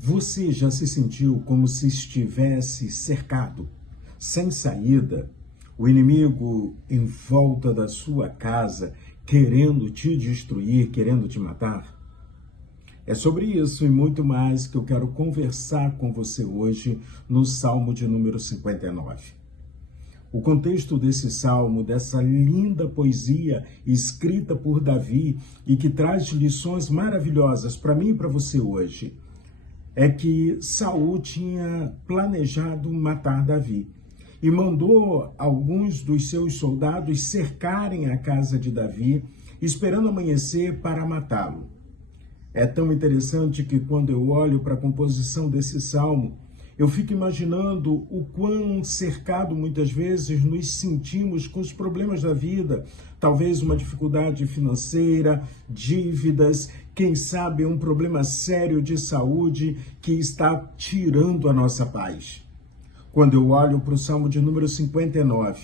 Você já se sentiu como se estivesse cercado, sem saída, o inimigo em volta da sua casa, querendo te destruir, querendo te matar? É sobre isso e muito mais que eu quero conversar com você hoje no Salmo de número 59. O contexto desse salmo, dessa linda poesia escrita por Davi e que traz lições maravilhosas para mim e para você hoje, é que Saul tinha planejado matar Davi e mandou alguns dos seus soldados cercarem a casa de Davi, esperando amanhecer para matá-lo. É tão interessante que quando eu olho para a composição desse salmo, eu fico imaginando o quão cercado muitas vezes nos sentimos com os problemas da vida, talvez uma dificuldade financeira, dívidas, quem sabe um problema sério de saúde que está tirando a nossa paz. Quando eu olho para o Salmo de número 59,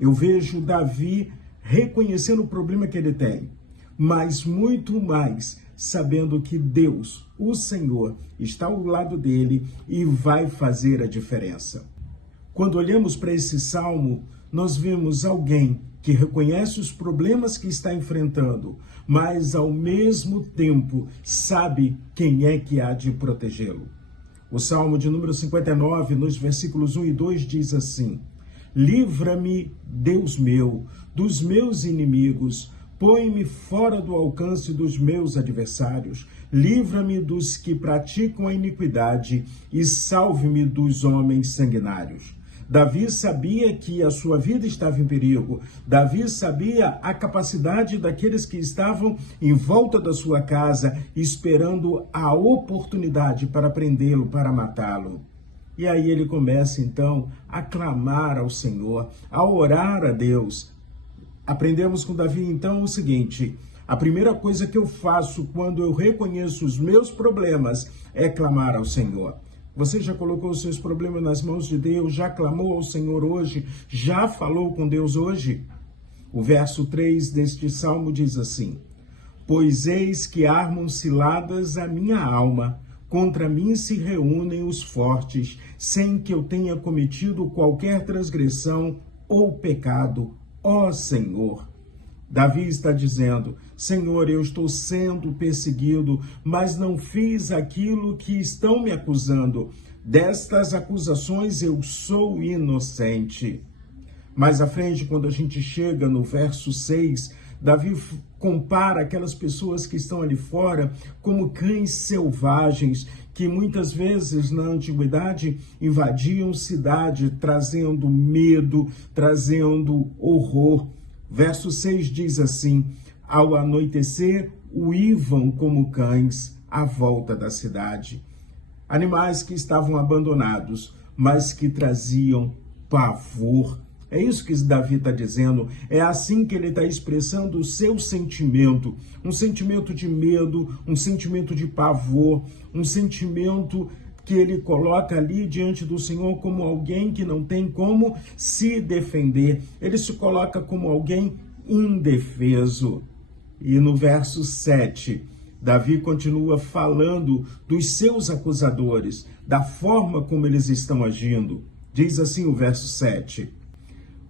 eu vejo Davi reconhecendo o problema que ele tem, mas muito mais sabendo que Deus, o Senhor, está ao lado dele e vai fazer a diferença. Quando olhamos para esse salmo, nós vemos alguém que reconhece os problemas que está enfrentando, mas ao mesmo tempo sabe quem é que há de protegê-lo. O Salmo de número 59, nos versículos 1 e 2, diz assim: Livra-me, Deus meu, dos meus inimigos, põe-me fora do alcance dos meus adversários, livra-me dos que praticam a iniquidade e salve-me dos homens sanguinários. Davi sabia que a sua vida estava em perigo. Davi sabia a capacidade daqueles que estavam em volta da sua casa, esperando a oportunidade para prendê-lo, para matá-lo. E aí ele começa então a clamar ao Senhor, a orar a Deus. Aprendemos com Davi, então, o seguinte: a primeira coisa que eu faço quando eu reconheço os meus problemas é clamar ao Senhor. Você já colocou os seus problemas nas mãos de Deus? Já clamou ao Senhor hoje? Já falou com Deus hoje? O verso 3 deste salmo diz assim: Pois eis que armam ciladas a minha alma, contra mim se reúnem os fortes, sem que eu tenha cometido qualquer transgressão ou pecado. Ó Senhor, Davi está dizendo: Senhor, eu estou sendo perseguido, mas não fiz aquilo que estão me acusando. Destas acusações eu sou inocente. Mais à frente, quando a gente chega no verso 6, Davi compara aquelas pessoas que estão ali fora como cães selvagens, que muitas vezes na antiguidade invadiam cidade, trazendo medo, trazendo horror. Verso 6 diz assim: Ao anoitecer, uivam como cães à volta da cidade. Animais que estavam abandonados, mas que traziam pavor. É isso que Davi está dizendo, é assim que ele está expressando o seu sentimento, um sentimento de medo, um sentimento de pavor, um sentimento que ele coloca ali diante do Senhor como alguém que não tem como se defender, ele se coloca como alguém indefeso. E no verso 7, Davi continua falando dos seus acusadores, da forma como eles estão agindo. Diz assim o verso 7: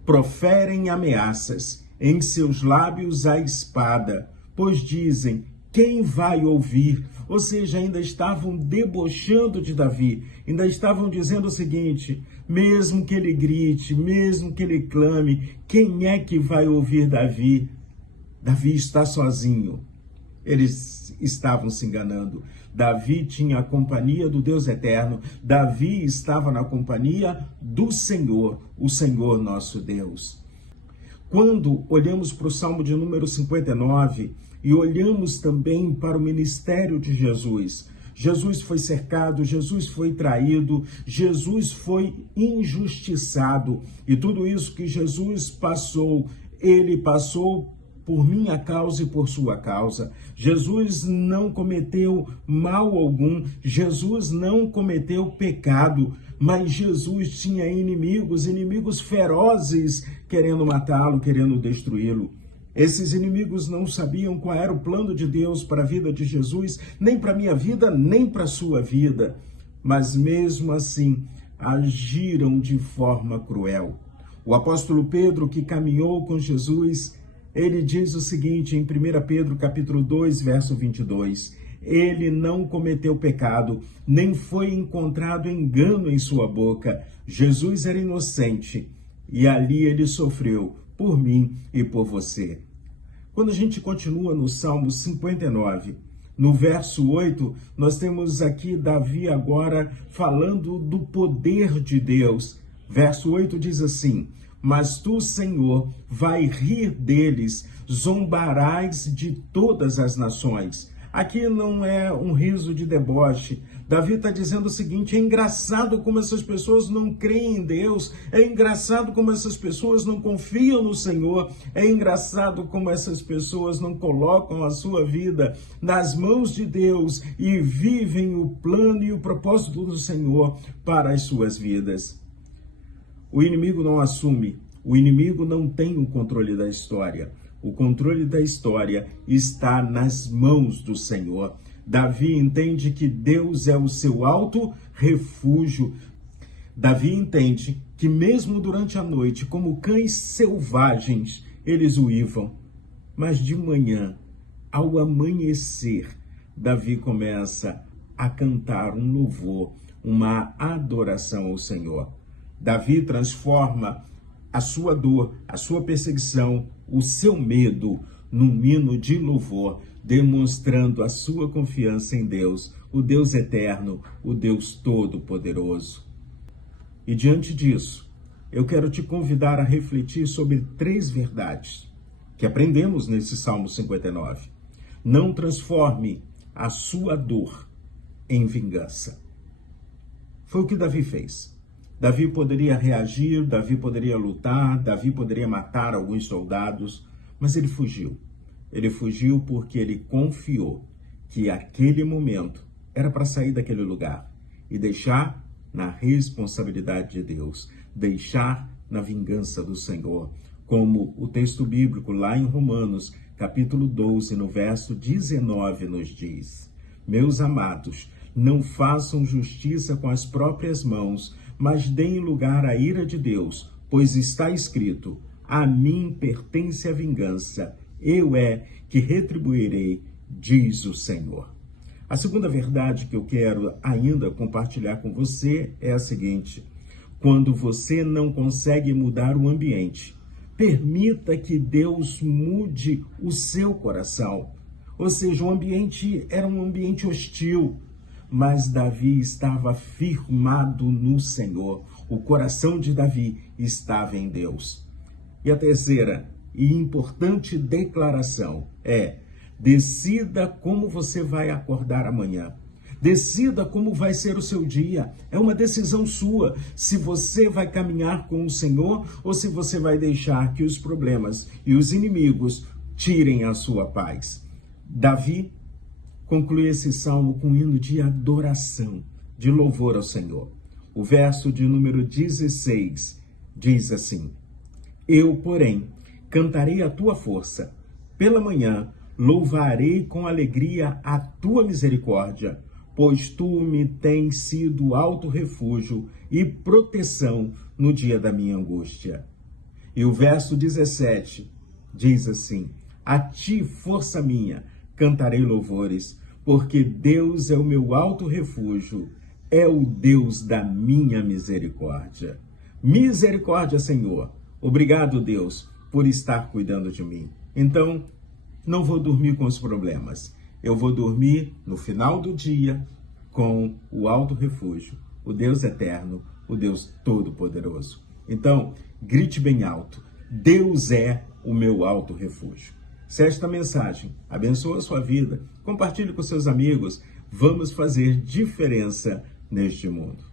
Proferem ameaças, em seus lábios a espada, pois dizem: quem vai ouvir? Ou seja, ainda estavam debochando de Davi, ainda estavam dizendo o seguinte: mesmo que ele grite, mesmo que ele clame, quem é que vai ouvir Davi? Davi está sozinho. Eles estavam se enganando. Davi tinha a companhia do Deus eterno. Davi estava na companhia do Senhor, o Senhor nosso Deus. Quando olhamos para o Salmo de número 59 e olhamos também para o ministério de Jesus, Jesus foi cercado, Jesus foi traído, Jesus foi injustiçado. E tudo isso que Jesus passou, ele passou por minha causa e por sua causa. Jesus não cometeu mal algum, Jesus não cometeu pecado, mas Jesus tinha inimigos ferozes querendo matá-lo, querendo destruí-lo. Esses inimigos não sabiam qual era o plano de Deus para a vida de Jesus, nem para a minha vida, nem para a sua vida. Mas mesmo assim, agiram de forma cruel. O apóstolo Pedro, que caminhou com Jesus, ele diz o seguinte em 1 Pedro capítulo 2, verso 22. Ele não cometeu pecado, nem foi encontrado engano em sua boca. Jesus era inocente e ali ele sofreu por mim e por você. Quando a gente continua no Salmo 59, no verso 8, nós temos aqui Davi agora falando do poder de Deus. Verso 8 diz assim: mas tu, Senhor, vai rir deles, zombarás de todas as nações. Aqui não é um riso de deboche. Davi está dizendo o seguinte: é engraçado como essas pessoas não creem em Deus, é engraçado como essas pessoas não confiam no Senhor, é engraçado como essas pessoas não colocam a sua vida nas mãos de Deus e vivem o plano e o propósito do Senhor para as suas vidas. O inimigo não assume, o inimigo não tem o controle da história. O controle da história está nas mãos do Senhor. Davi entende que Deus é o seu alto refúgio. Davi entende que mesmo durante a noite, como cães selvagens, eles uivam. Mas de manhã, ao amanhecer, Davi começa a cantar um louvor, uma adoração ao Senhor. Davi transforma a sua dor, a sua perseguição, o seu medo num hino de louvor, demonstrando a sua confiança em Deus, o Deus eterno, o Deus todo-poderoso. E diante disso, eu quero te convidar a refletir sobre 3 verdades que aprendemos nesse Salmo 59. Não transforme a sua dor em vingança. Foi o que Davi fez. Davi poderia reagir, Davi poderia lutar, Davi poderia matar alguns soldados, mas ele fugiu. Ele fugiu porque ele confiou que aquele momento era para sair daquele lugar e deixar na responsabilidade de Deus, deixar na vingança do Senhor. Como o texto bíblico lá em Romanos, capítulo 12, no verso 19, nos diz: meus amados, não façam justiça com as próprias mãos, mas deem lugar à ira de Deus, pois está escrito: a mim pertence a vingança, eu é que retribuirei, diz o Senhor. A segunda verdade que eu quero ainda compartilhar com você é a seguinte: quando você não consegue mudar o ambiente, permita que Deus mude o seu coração. Ou seja, o ambiente era um ambiente hostil, mas Davi estava firmado no Senhor. O coração de Davi estava em Deus. E a terceira e importante declaração é: decida como você vai acordar amanhã. Decida como vai ser o seu dia. É uma decisão sua, se você vai caminhar com o Senhor ou se você vai deixar que os problemas e os inimigos tirem a sua paz. Davi conclui esse salmo com um hino de adoração, de louvor ao Senhor. O verso de número 16 diz assim: eu, porém, cantarei a tua força. Pela manhã, louvarei com alegria a tua misericórdia, pois tu me tens sido alto refúgio e proteção no dia da minha angústia. E o verso 17 diz assim: a ti, força minha, cantarei louvores, porque Deus é o meu alto refúgio, é o Deus da minha misericórdia. Misericórdia, Senhor. Obrigado, Deus, por estar cuidando de mim. Então, não vou dormir com os problemas. Eu vou dormir no final do dia com o alto refúgio, o Deus eterno, o Deus todo-poderoso. Então, grite bem alto: Deus é o meu alto refúgio. Se esta mensagem abençoa a sua vida, compartilhe com seus amigos. Vamos fazer diferença neste mundo.